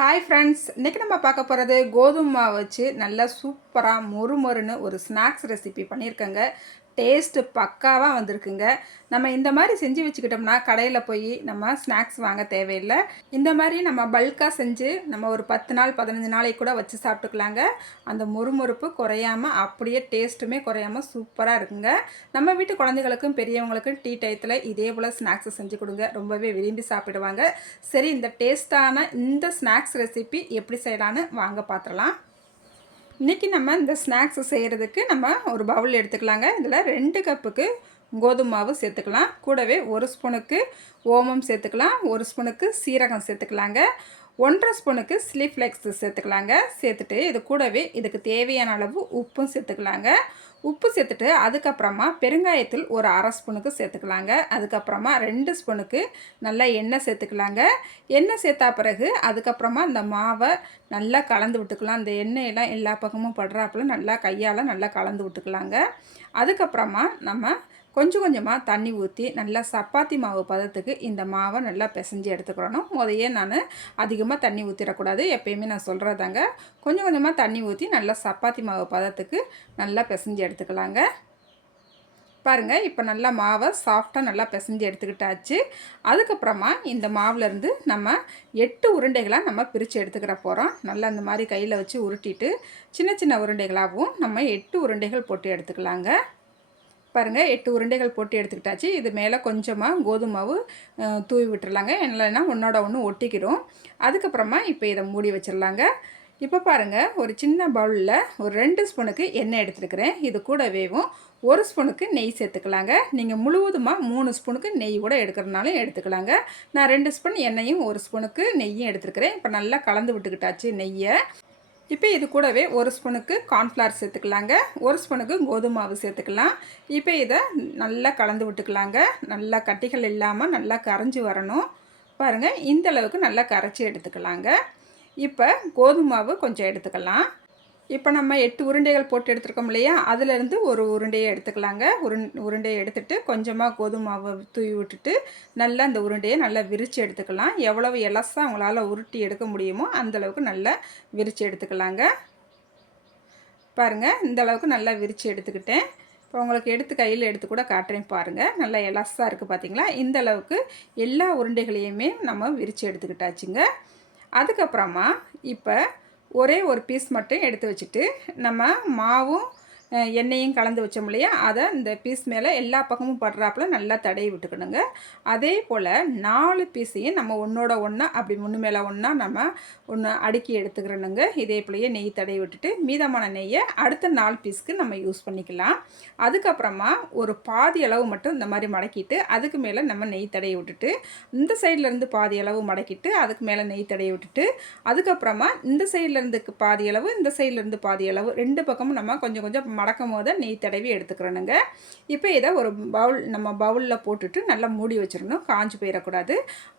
Hi friends இன்றைக்கி நம்ம பார்க்க போகிறது கோதுமை மாவு வச்சு நல்லா சூப்பராக மொறு மொறுன்னு ஒரு ஸ்நாக்ஸ் ரெசிபி பண்ணியிருக்கேங்க. டேஸ்ட்டு பக்காவாக வந்திருக்குங்க. நம்ம இந்த மாதிரி செஞ்சு வச்சுக்கிட்டோம்னா கடையில் போய் நம்ம ஸ்நாக்ஸ் வாங்க தேவையில்லை. இந்த மாதிரி நம்ம பல்காக செஞ்சு நம்ம ஒரு பத்து நாள் பதினஞ்சு நாளைக்கு கூட வச்சு சாப்பிட்டுக்கலாங்க. அந்த மொறுமொறுப்பு குறையாமல் அப்படியே டேஸ்ட்டுமே குறையாமல் சூப்பராக இருக்குங்க. நம்ம வீட்டு குழந்தைகளுக்கும் பெரியவங்களுக்கும் டீ டயத்தில் இதே போல் ஸ்நாக்ஸை செஞ்சு கொடுங்க. ரொம்பவே விரும்பி சாப்பிடுவாங்க. சரி இந்த டேஸ்ட்டான இந்த ஸ்நாக்ஸ் ரெசிபி எப்படி செய்யலான்னு வாங்க பார்த்துடலாம் இன்றைக்கி நம்ம இந்த ஸ்நாக்ஸ் செய்கிறதுக்கு நம்ம ஒரு பவுல் எடுத்துக்கலாங்க. இதில் ரெண்டு கப்புக்கு கோதுமை மாவு சேர்த்துக்கலாம். கூடவே ஒரு ஸ்பூனுக்கு ஓமம் சேர்த்துக்கலாம். ஒரு ஸ்பூனுக்கு சீரகம் சேர்த்துக்கலாங்க. ஒன்றரை ஸ்பூனுக்கு சில்லி ஃப்ளேக்ஸ் சேர்த்துக்கலாங்க. சேர்த்துட்டு இது கூடவே இதுக்கு தேவையான அளவு உப்பும் சேர்த்துக்கலாங்க. உப்பு சேர்த்துட்டு அதுக்கப்புறமா பெருங்காயத்தில் ஒரு அரை ஸ்பூனுக்கு சேர்த்துக்கலாங்க. அதுக்கப்புறமா ரெண்டு ஸ்பூனுக்கு நல்லா எண்ணெய் சேர்த்துக்கலாங்க. எண்ணெய் சேர்த்தா பிறகு அதுக்கப்புறமா இந்த மாவை நல்லா கலந்து விட்டுக்கலாம். அந்த எண்ணெயெல்லாம் எல்லா பக்கமும் படுறாப்புல நல்லா கையால் நல்லா கலந்து விட்டுக்கலாங்க. அதுக்கப்புறமா நம்ம கொஞ்சம் கொஞ்சமாக தண்ணி ஊற்றி நல்லா சப்பாத்தி மாவு பதத்துக்கு இந்த மாவை நல்லா பிசைஞ்சு எடுத்துக்கிறணும் முதையே நான் அதிகமாக தண்ணி ஊற்றிடக்கூடாது எப்பயுமே நான் சொல்கிறதாங்க கொஞ்சம் கொஞ்சமாக தண்ணி ஊற்றி நல்லா சப்பாத்தி மாவு பதத்துக்கு நல்லா பிசைஞ்சு எடுத்துக்கலாங்க. பாருங்கள் இப்போ நல்லா மாவை சாஃப்டாக நல்லா பிசைஞ்சு எடுத்துக்கிட்டாச்சு. அதுக்கப்புறமா இந்த மாவுலேருந்து நம்ம எட்டு உருண்டைகளாக நம்ம பிரித்து எடுத்துக்கிற போகிறோம் நல்லா அந்த மாதிரி கையில் வச்சு உருட்டிட்டு சின்ன சின்ன உருண்டைகளாகவும் நம்ம எட்டு உருண்டைகள் போட்டு எடுத்துக்கலாங்க. பாருங்கள் எட்டு உருண்டைகள் போட்டு எடுத்துக்கிட்டாச்சு. இது மேலே கொஞ்சமாக கோதுமை மாவு தூவி விட்டுறலாங்க. இல்லைன்னா ஒன்றோட ஒன்று ஒட்டிக்கிறோம் அதுக்கப்புறமா இப்போ இதை மூடி வச்சிடலாங்க. இப்போ பாருங்கள் ஒரு சின்ன பவுலில் ஒரு ரெண்டு ஸ்பூனுக்கு எண்ணெய் எடுத்துருக்கிறேன். இது கூடவேவும் ஒரு ஸ்பூனுக்கு நெய் சேர்த்துக்கலாங்க. நீங்கள் முழுவதுமாக மூணு ஸ்பூனுக்கு நெய் கூட எடுக்கிறனாலும் எடுத்துக்கலாங்க. நான் ரெண்டு ஸ்பூன் எண்ணெயும் ஒரு ஸ்பூனுக்கு நெய்யும் எடுத்துருக்கிறேன். இப்போ நல்லா கலந்து விட்டுக்கிட்டாச்சு நெய்யை. இப்போ இது கூடவே ஒரு ஸ்பூனுக்கு கார்ன்ஃப்ளவர் சேர்த்துக்கலாங்க. ஒரு ஸ்பூனுக்கு கோதுமை மாவு சேர்த்துக்கலாம். இப்போ இதை நல்லா கலந்து விட்டுக்கலாங்க. நல்லா கட்டிகள் இல்லாமல் நல்லா கரைஞ்சி வரணும். பாருங்கள் இந்த அளவுக்கு நல்லா கரைச்சி எடுத்துக்கலாங்க. இப்போ கோதுமை மாவு கொஞ்சம் எடுத்துக்கலாம். இப்போ நம்ம எட்டு உருண்டைகள் போட்டு எடுத்துருக்கோம் இல்லையா? அதுலேருந்து ஒரு உருண்டையை எடுத்துக்கலாங்க. உருண் உருண்டையை எடுத்துகிட்டு கொஞ்சமாக கோதுமை மாவை தூவி விட்டுட்டு நல்லா அந்த உருண்டையை நல்லா விரித்து எடுத்துக்கலாம். எவ்வளவு எலசாக அவங்களால உருட்டி எடுக்க முடியுமோ அந்தளவுக்கு நல்லா விரித்து எடுத்துக்கலாங்க. பாருங்கள் இந்த அளவுக்கு நல்லா விரித்து எடுத்துக்கிட்டேன். இப்போ உங்களுக்கு எடுத்து கையில் எடுத்து கூட காட்டுறேன் பாருங்கள் நல்லா எலஸாக இருக்குது பார்த்தீங்களா இந்த அளவுக்கு எல்லா உருண்டைகளையுமே நம்ம விரித்து எடுத்துக்கிட்டாச்சுங்க. அதுக்கப்புறமா இப்போ ஒரே ஒரு பீஸ் மட்டும் எடுத்து வச்சுட்டு நம்ம மாவும் எண்ணெயும் கலந்து வச்சோம் இல்லையா? அதை இந்த பீஸ் மேலே எல்லா பக்கமும் படுறாப்புல நல்லா தடவி விட்டுக்கணுங்க. அதே போல் நாலு பீஸையும் நம்ம ஒன்றோட ஒன்றா அப்படி முன்னு மேலே ஒன்றா நம்ம ஒன்று அடுக்கி எடுத்துக்கிறணுங்க. இதே போலயே நெய் தடவி விட்டுட்டு மீதமான நெய்யை அடுத்த நாலு பீஸ்க்கு நம்ம யூஸ் பண்ணிக்கலாம். அதுக்கப்புறமா ஒரு பாதி அளவு மட்டும் இந்த மாதிரி மடக்கிட்டு அதுக்கு மேலே நம்ம நெய் தடவி விட்டுட்டு இந்த சைட்லேருந்து பாதி அளவு மடக்கிட்டு அதுக்கு மேலே நெய் தடவி விட்டுட்டு அதுக்கப்புறமா இந்த சைட்லேருந்து பாதி அளவு இந்த சைட்லேருந்து பாதி அளவு ரெண்டு பக்கமும் நம்ம கொஞ்சம் கொஞ்சம் மடக்கும் போது நெய் தடவி எடுத்துக்கிறணுங்க. இப்போ இதை ஒரு பவுல் நம்ம பவுலில் போட்டுட்டு நல்லா மூடி வச்சிடணும். காஞ்சி போயிடக்கூடாது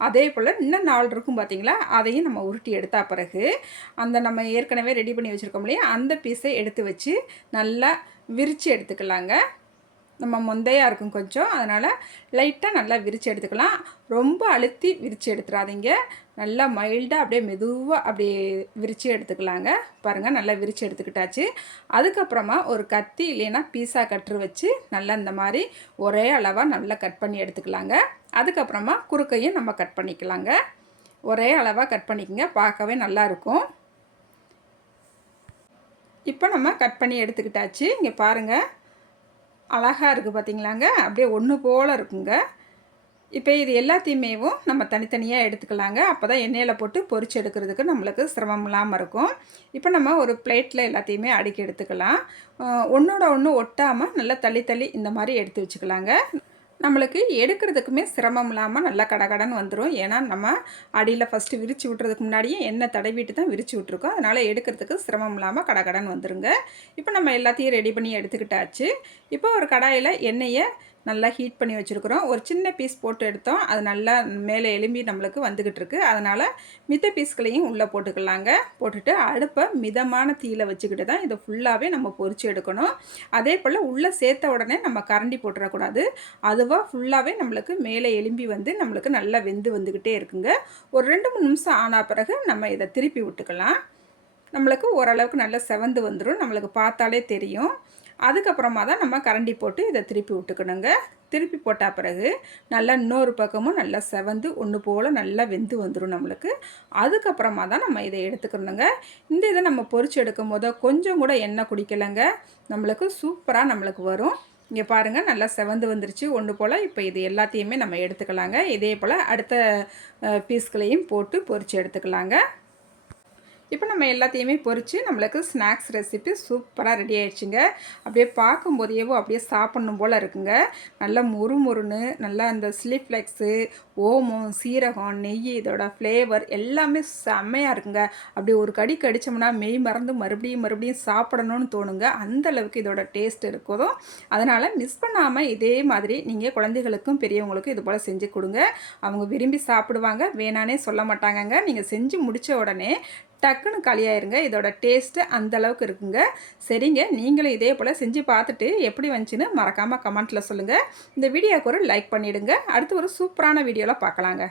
அதே போல் இன்னும் நாள் இருக்கும் பார்த்தீங்களா? அதையும் நம்ம உருட்டி எடுத்தால் பிறகு அந்த நம்ம ஏற்கனவே ரெடி பண்ணி வச்சுருக்கோம் இல்லையா? அந்த பீஸை எடுத்து வச்சு நல்லா விரித்து எடுத்துக்கலாங்க. நம்ம மொந்தையாக இருக்கும் கொஞ்சம். அதனால் லைட்டாக நல்லா விரித்து எடுத்துக்கலாம். ரொம்ப அழுத்தி விரித்து எடுத்துடாதீங்க நல்லா மைல்டாக அப்படியே மெதுவாக அப்படியே விரித்து எடுத்துக்கலாங்க. பாருங்கள் நல்லா விரித்து எடுத்துக்கிட்டாச்சு. அதுக்கப்புறமா ஒரு கத்தி இல்லைன்னா பீஸா கட்டுரு வச்சு நல்லா இந்த மாதிரி ஒரே அளவாக நல்லா கட் பண்ணி எடுத்துக்கலாங்க. அதுக்கப்புறமா குறுக்கையும் நம்ம கட் பண்ணிக்கலாங்க. ஒரே அளவாக கட் பண்ணிக்கோங்க. பார்க்கவே நல்லாயிருக்கும் இப்போ நம்ம கட் பண்ணி எடுத்துக்கிட்டாச்சு. இங்கே பாருங்கள் அழகாக இருக்குது பார்த்தீங்களாங்க அப்படியே ஒன்று போல் இருக்குங்க. இப்போ இது எல்லாத்தையுமேவும் நம்ம தனித்தனியாக எடுத்துக்கலாங்க. அப்போ தான் எண்ணெயில் போட்டு பொறிச்சு எடுக்கிறதுக்கு நம்மளுக்கு சிரமம் இல்லாமல் இருக்கும். இப்போ நம்ம ஒரு பிளேட்டில் எல்லாத்தையுமே அடுக்கி எடுத்துக்கலாம். ஒன்றோட ஒன்று ஒட்டாமல் நல்லா தள்ளி தள்ளி இந்த மாதிரி எடுத்து வச்சுக்கலாங்க. நம்மளுக்கு எடுக்கிறதுக்குமே சிரமம் இல்லாமல் நல்லா கடகடன்னு வந்துடும் ஏன்னா நம்ம அடியில் ஃபஸ்ட்டு விரித்து விட்டுறதுக்கு முன்னாடியே எண்ணெய் தடவிட்டு தான் விரித்து விட்ருக்கோம் அதனால் எடுக்கிறதுக்கு சிரமம் இல்லாமல் கடகடன்னு வந்துருங்க. இப்போ நம்ம எல்லாத்தையும் ரெடி பண்ணி எடுத்துக்கிட்டாச்சு. இப்போ ஒரு கடாயில் எண்ணெயை நல்லா ஹீட் பண்ணி வச்சுருக்குறோம். ஒரு சின்ன பீஸ் போட்டு எடுத்தோம். அது நல்லா மேலே எலும்பி நம்மளுக்கு வந்துக்கிட்டு இருக்குது அதனால் மித்த பீஸ்களையும் உள்ளே போட்டுக்கலாங்க. போட்டுட்டு அடுப்பை மிதமான தீயில் வச்சுக்கிட்டு தான் இதை ஃபுல்லாகவே நம்ம பொறிச்சு எடுக்கணும். அதே போல் உள்ளே சேர்த்த உடனே நம்ம கரண்டி போட்டுறக்கூடாது. அதுவாக ஃபுல்லாகவே நம்மளுக்கு மேலே எலும்பி வந்து நம்மளுக்கு நல்லா வெந்து வந்துக்கிட்டே இருக்குங்க. ஒரு ரெண்டு மூணு நிமிஷம் ஆன பிறகு நம்ம இதை திருப்பி விட்டுக்கலாம். நம்மளுக்கு ஓரளவுக்கு நல்லா செவந்து வந்துடும் நம்மளுக்கு பார்த்தாலே தெரியும். அதுக்கப்புறமா தான் நம்ம கரண்டி போட்டு இதை திருப்பி விட்டுக்கணுங்க. திருப்பி போட்டால் பிறகு நல்லா இன்னொரு பக்கமும் நல்லா செவந்து ஒன்று போல் நல்லா வெந்து வந்துடும் நம்மளுக்கு. அதுக்கப்புறமா தான் நம்ம இதை எடுத்துக்கணுங்க. இந்த இதை நம்ம பொறிச்சு எடுக்கும் போது கொஞ்சம் கூட எண்ணெய் குடிக்கலைங்க. நம்மளுக்கு சூப்பராக நம்மளுக்கு வரும். இங்கே பாருங்கள் நல்லா செவந்து வந்துருச்சு. ஒன்று போல் இப்போ இது எல்லாத்தையுமே நம்ம எடுத்துக்கலாங்க. இதே போல் அடுத்த பீஸ்களையும் போட்டு பொரித்து எடுத்துக்கலாங்க. இப்போ நம்ம எல்லாத்தையுமே பொறித்து நம்மளுக்கு ஸ்நாக்ஸ் ரெசிபி சூப்பராக ரெடி ஆயிடுச்சுங்க. அப்படியே பார்க்கும்போதேவோ அப்படியே சாப்பிட்ணும் போல் இருக்குங்க. நல்லா முறு முறுன்னு நல்லா அந்த ஸ்லிப் ஓமம் சீரகம் நெய் இதோட ஃப்ளேவர் எல்லாமே செம்மையாக இருக்குங்க. அப்படி ஒரு கடி கடித்தோம்னா மெய் மறந்து மறுபடியும் மறுபடியும் சாப்பிடணும்னு தோணுங்க. அந்த அளவுக்கு இதோட டேஸ்ட் இருக்குதோ அதனால் மிஸ் பண்ணாமல் இதே மாதிரி நீங்கள் குழந்தைகளுக்கும் பெரியவங்களுக்கும் இது போல் செஞ்சு கொடுங்க. அவங்க விரும்பி சாப்பிடுவாங்க. வேணானே சொல்ல மாட்டாங்கங்க. நீங்கள் செஞ்சு முடித்த உடனே டக்குன்னு களியாயிருங்க. இதோட டேஸ்ட்டு அந்தளவுக்கு இருக்குங்க. சரிங்க. நீங்களும் இதே போல் செஞ்சு பார்த்துட்டு எப்படி வந்துச்சுன்னு மறக்காமல் கமெண்ட்டில் சொல்லுங்கள் இந்த வீடியோவுக்கு ஒரு லைக் பண்ணிவிடுங்க அடுத்து ஒரு சூப்பரான வீடியோவில் பார்க்கலாங்க.